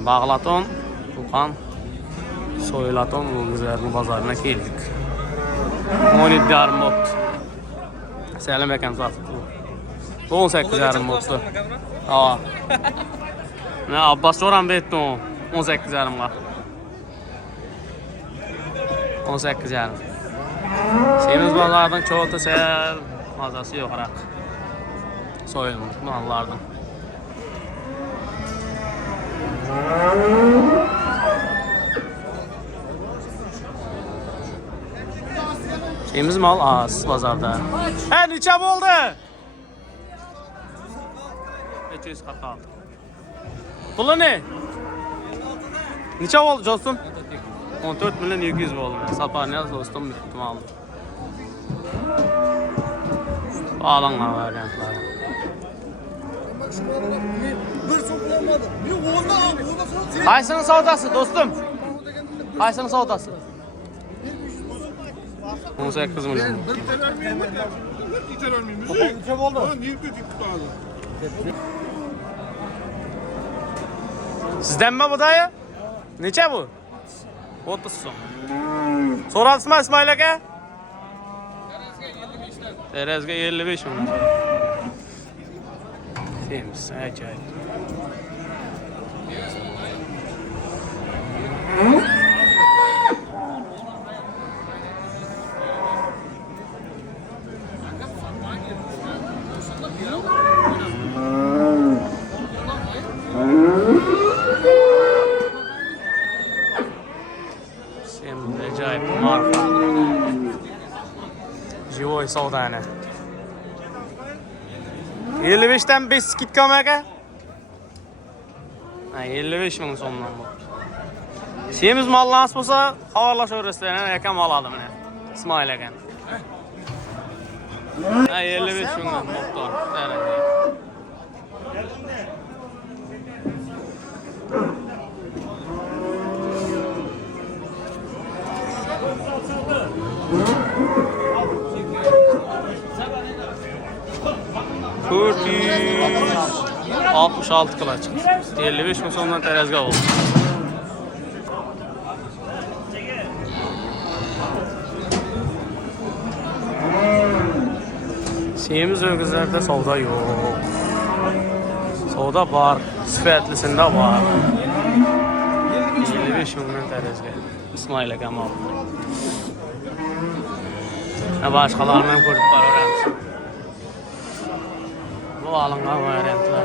Bağlaton, Tukan, Soylaton Ulguzer'in pazarına geldik. 17 yarım boptu. Selam ekan satıp. 18 yarım boptu. Aa. Ne Abbas soran betdi o. 18 yarımga. 18 yarım. Semiz mallardan çoğaltı sel mazası yo'qroq. Soyulmuş mallardan. Semiz mal az bazarda. He necha bo'ldi? 246. Puli ne? Necha bo'ldi do'stim? 14 milyon 200 bo'ldi. Saparniyaz do'stim bitdim aldım. Alınlar variantlar. Kaysının savdası dostum? Kaysının savdası? 18 milyon. Sizden mi bu dayı? Neçe bu? 30 son. Sorasın mı İsmail Aka? Terezge 55 milyon. Temiz, acayip. Acayip marka. Живой savdane. 55'ten 5 skitka mı aka? 55 milyon sonundan bu. Şeyimiz mallanız bolsa xabarlaşaverasizlar, aka mal aldım mine. İsmail aka. 55 milyon motor. Kurt 66 kilo çıktı. 55 milyon sonundan terezgah oldu. Şeyimiz ögüzlerde savda yok. Savda var, süfetlisinde var. 55 milyon terezgah. İsmail Akam aldı. Başkalarından ko'rib boraveramiz. Bu alıngan variantlar.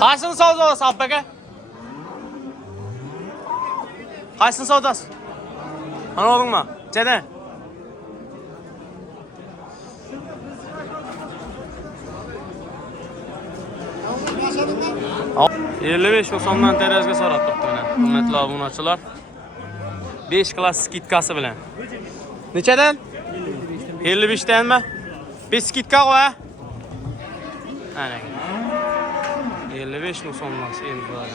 Kaçsın savdası Abbaka? Kaçsın savdası? Anladın mı? Cene? %55 milyon sondan terezge so'rab turibdi mana. Hurmatli obunachilar. 5 klass skitkasi bilan. Nechadan? 55danmi? 5 skitka qo'y. Ana. 55 milyon sondan semiz var.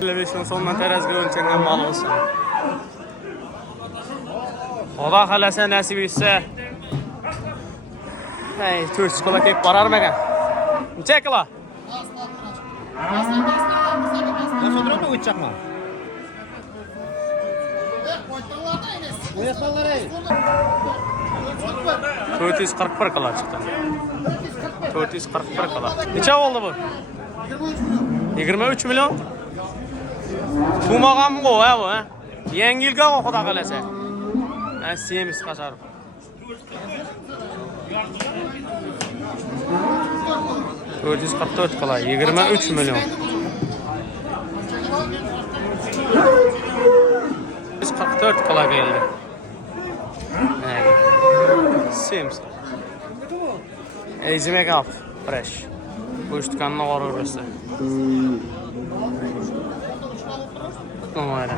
Televizyonun sonuna terezgah ölçengen mal olsun. Oda halasa nasip etse. Hey, 4 kilo kek barar mı kan? Neçe kilo? Nasıl mı uçacak mı? 441 kilo çıktı. 441 kilo. Neçe oldu bu? 23 milyon. Tuğmağam mı o ha bu ha? Yengilge o kuda kalese. Siyemiz kaçar. $444 kilo, 23 milyon. 144 kilo geldi. Siyemiz. Easy make up, fresh. Bu iş dükkanına var orası. Numarayla.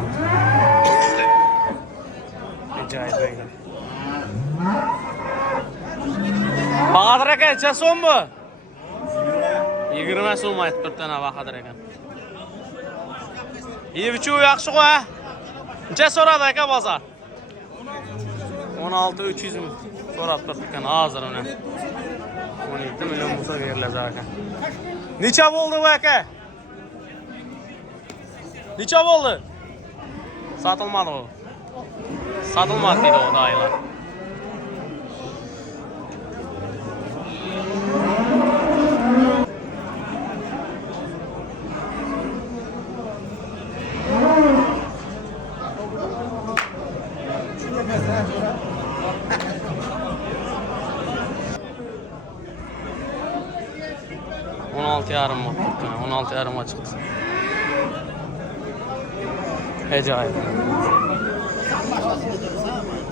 Acayip öyle. Bahadır aka, necha so'm bu? 20 so'm aytib turibdi ana Bahadır aka. Yevichu yaxshi qo'y. Necha so'radi aka bozor? 16-300 ming so'rab turibdi hozir uni. 17 million bo'lsa beriladi aka. Necha bo'ldi bu aka? Necha bo'ldi? Satılmadı o. Satılmadı dedi o dayılar. yarım mı? 16 yarım açıkçası. Acayip.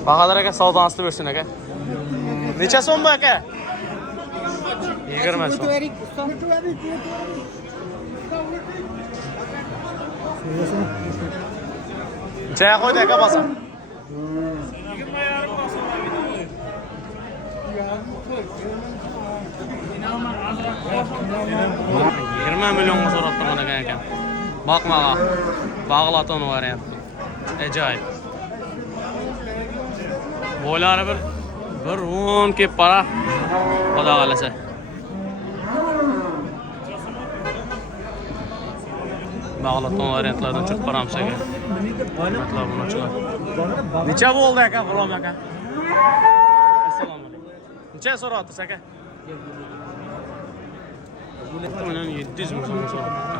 Bahadır aka savdanızı versin aka. Neçə son bu aka? 20 son. Neçəyə qoydu aka basam? 20 milyon so'rab turgan ekan. Bakmağa. Bağlat onu variant. Acayip. Boylari bir 10 kep para. Xudo qalasa. Bağlat onu variantlardan çok paramsa aka. Matlar buni chiqar. Necha bo'ldi aka, G'ulom aka? Assalomu alaykum. Necha so'rayapsiz aka? Muhtemelen 700 mü son so'rayapti.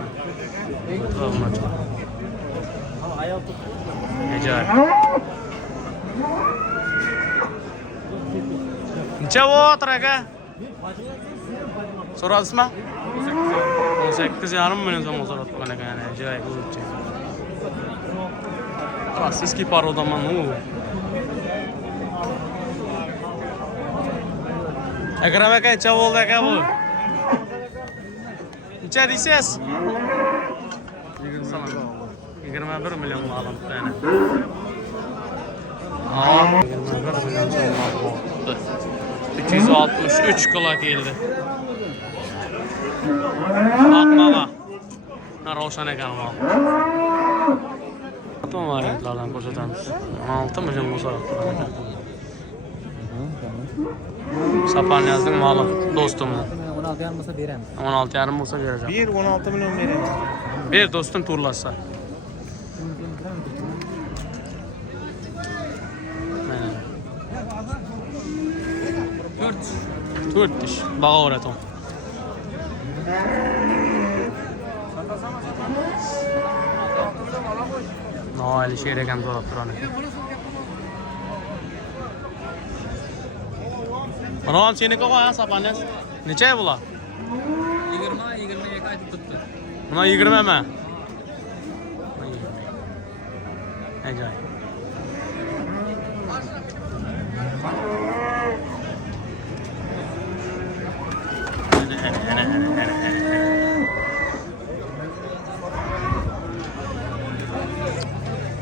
Acayip. Necha bo'lyapti aka? So'radingizmi? 18,5 million so'm so'rayapti aka. Acayip o'zicha. Klassik parodaman u. Akram aka, necha bo'ldi aka bu? Necha deysiz? 21 milyon alıp yani. 21 milyon oldu. 263 kula geldi. Bakmağa. Roşan ekan mal. Atom variantlardan ko'rsatamiz. 16 milyon bo'lsa. Sapanyazning mali do'stimni. 16 yarim bo'lsa beramiz. 16 yarim bo'lsa beracağım. 16 milyon veremiz. Ber do'stim turlasa. Dört diş. Bağa öğret o. Naili şehir eken dolap duranı. Bana seni koy ya sapanez. Neçe bula? 20 aytib tuttu. Buna 20 mi? Acayip.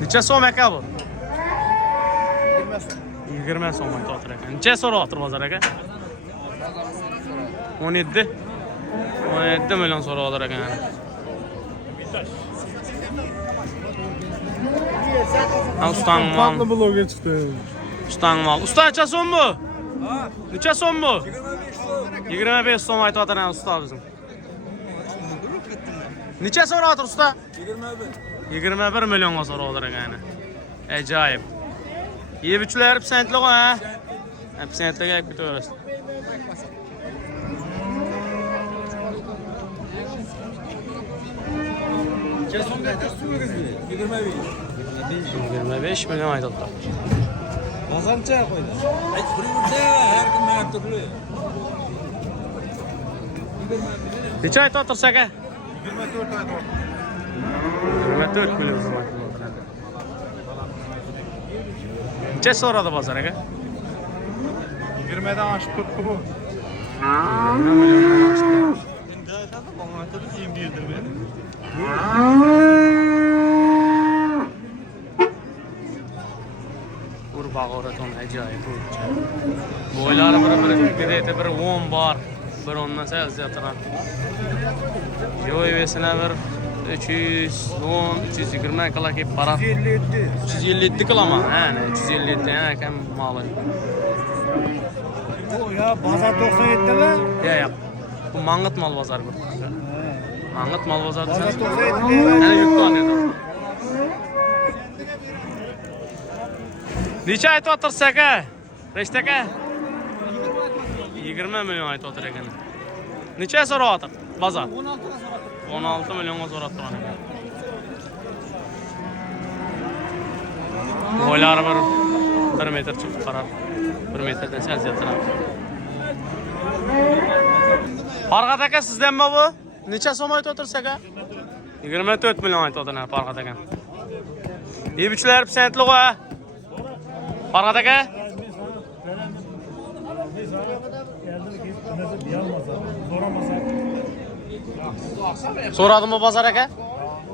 Neçə so'm aka bu? 20 so'm aytib aka. Neçə so'rayapti bozor aka? 17. 17 milyon so'rayapti aka. Ustang mal. Farklı bloga çıktı. Ustang mal. Usta neçə so'm bu? Neçə so'm bu? 25 so'm aytib aka usta bizim. Neçə so'rayapti usta? 21 milyonga so'rayapti aka. Acayip. Yebichlar pisantli qo'y ha. Pisantliga aytib ketaverasiz. Yirmi beş milyon aytibdi. Qancha qo'ydi? Her kim her türlü. Necha aytyapsiz aka? 24 aytib. 24 milyon so'm aytibdi. Necha so'radi bozor aka? 20'den aşıp tuttu bu. 20 milyon aştı. Endi aytadi, bana aytadi, sen berdim ben. Urbağoraton acayip oyuncu. Boyları biri bir 10 bar. Bir ondan sel zatıran. Yoy vesine bir 310, 320 kala ki para. 357 kala mı? Yani 357 yani kem malı. O ya bazar 97'de mi? Ya. Bu Mangıt mal bazar bu. Mangıt mal bazar. Bazar 97'de mi? Yani yük doğan. Neçe ayet otursak ha? Reştek ha? 20 milyon ayet otur ekan. Neçe so'rab otur? Bazar. 16 milyonga so'rab turgan ekan. Boylari bir metr chiqib qarar. 1 metrdan sal ziyodroq. Farg'at aka sizdanmi bu? Necha so'm ayet otursak ha? 24 milyon ayet oturgan Farg'at aka. Yebichlar pisandli qo'y. Farg'at aka? So'radimi bozor aka?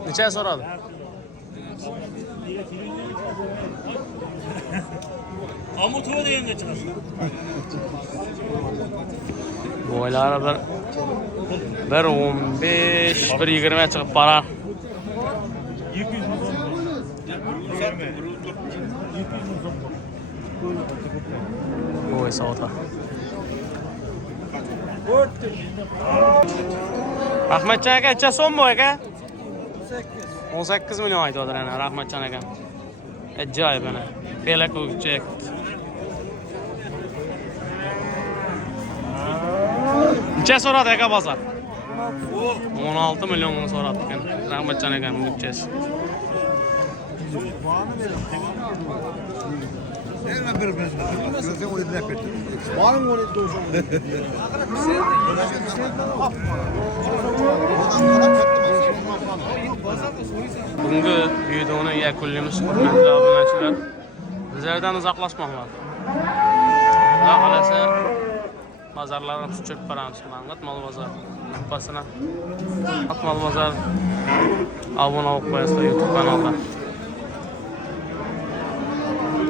Necha so'radi? Amutuva deganga chiqasan. Boylari bir 15, 120 chiqib borar. 200 ming so'm. Boy savdo. Rahmatjon aka, necha so'm bu aka? 18 milyon aytib o'tirgan Rahmatjon aka. Ajoyib ana. Felak o'g'chek. Necha so'radi aka bozor? 16 milyonga so'radi ekan. Rahmatjon aka o'g'chesi. Elma bir ben. Gözden o yedine pettim. Bağın o yedine dojum. Bugungi videoni yakunlaymiz. Hurmatli obunachilar. Bizlardan uzoqlashmoq lazım. Xudo xolasa bozorlarni tushirib boramiz. Mang'it mol bozor. Kupasini. Mol bozor. Obuna bo'lib qo'yasizlar YouTube kanalga.